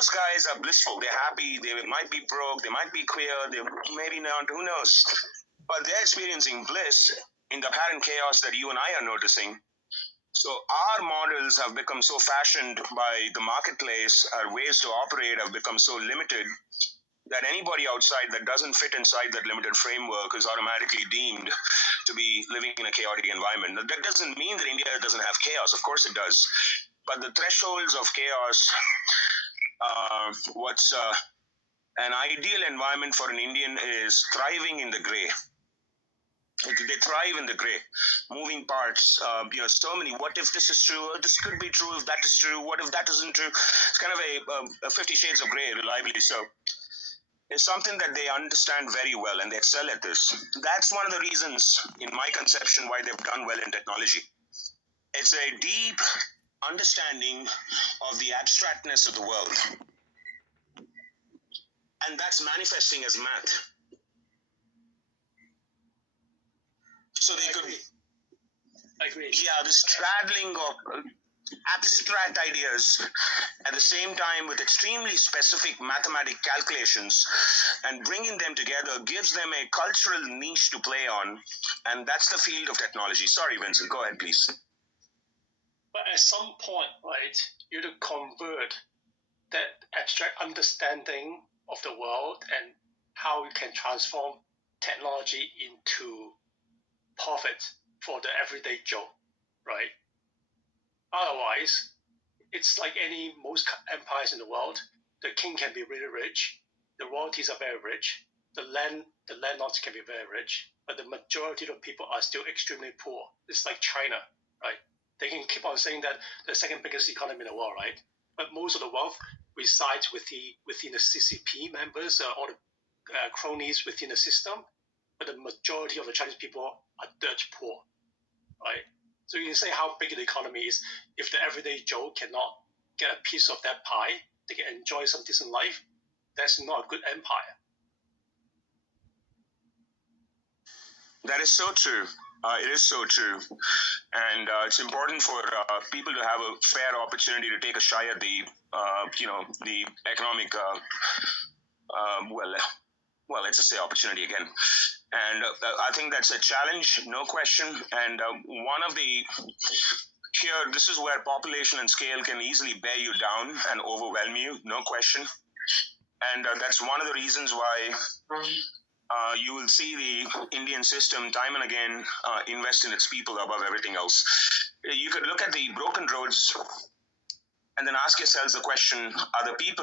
those guys are blissful. They're happy. They might be broke. They might be queer. They maybe not. Who knows? But they're experiencing bliss in the apparent chaos that you and I are noticing. So our models have become so fashioned by the marketplace. Our ways to operate have become so limited that anybody outside that doesn't fit inside that limited framework is automatically deemed to be living in a chaotic environment. That doesn't mean that India doesn't have chaos. Of course it does. But the thresholds of chaos, what's an ideal environment for an Indian is thriving in the gray. They thrive in the gray, moving parts. So many. What if this is true? This could be true. If that is true, what if that isn't true? It's kind of a 50 Shades of Grey, reliably so. It's something that they understand very well, and they excel at this. That's one of the reasons, in my conception, why they've done well in technology. It's a deep understanding of the abstractness of the world, and that's manifesting as math. So they could, I agree. Yeah, the straddling of abstract ideas at the same time with extremely specific mathematic calculations and bringing them together gives them a cultural niche to play on, and that's the field of technology. Sorry, Vincent, go ahead, please. But at some point, right, you have to convert that abstract understanding of the world and how you can transform technology into profit for the everyday Joe, right? Otherwise, it's like most empires in the world. The king can be really rich, the royalties are very rich, the landlords can be very rich, but the majority of people are still extremely poor. It's like China, right? They can keep on saying that the second biggest economy in the world, right? But most of the wealth resides within the CCP members, all the cronies within the system. But the majority of the Chinese people are dirt poor, right? So you can say how big the economy is. If the everyday Joe cannot get a piece of that pie, they can enjoy some decent life, that's not a good empire. That is so true. It is so true. And it's important for people to have a fair opportunity to take a shy at the economic, let's just say opportunity again. And I think that's a challenge, no question. And this is where population and scale can easily bear you down and overwhelm you, no question. And that's one of the reasons why you will see the Indian system time and again invest in its people above everything else. You could look at the broken roads and then ask yourselves the question, are the people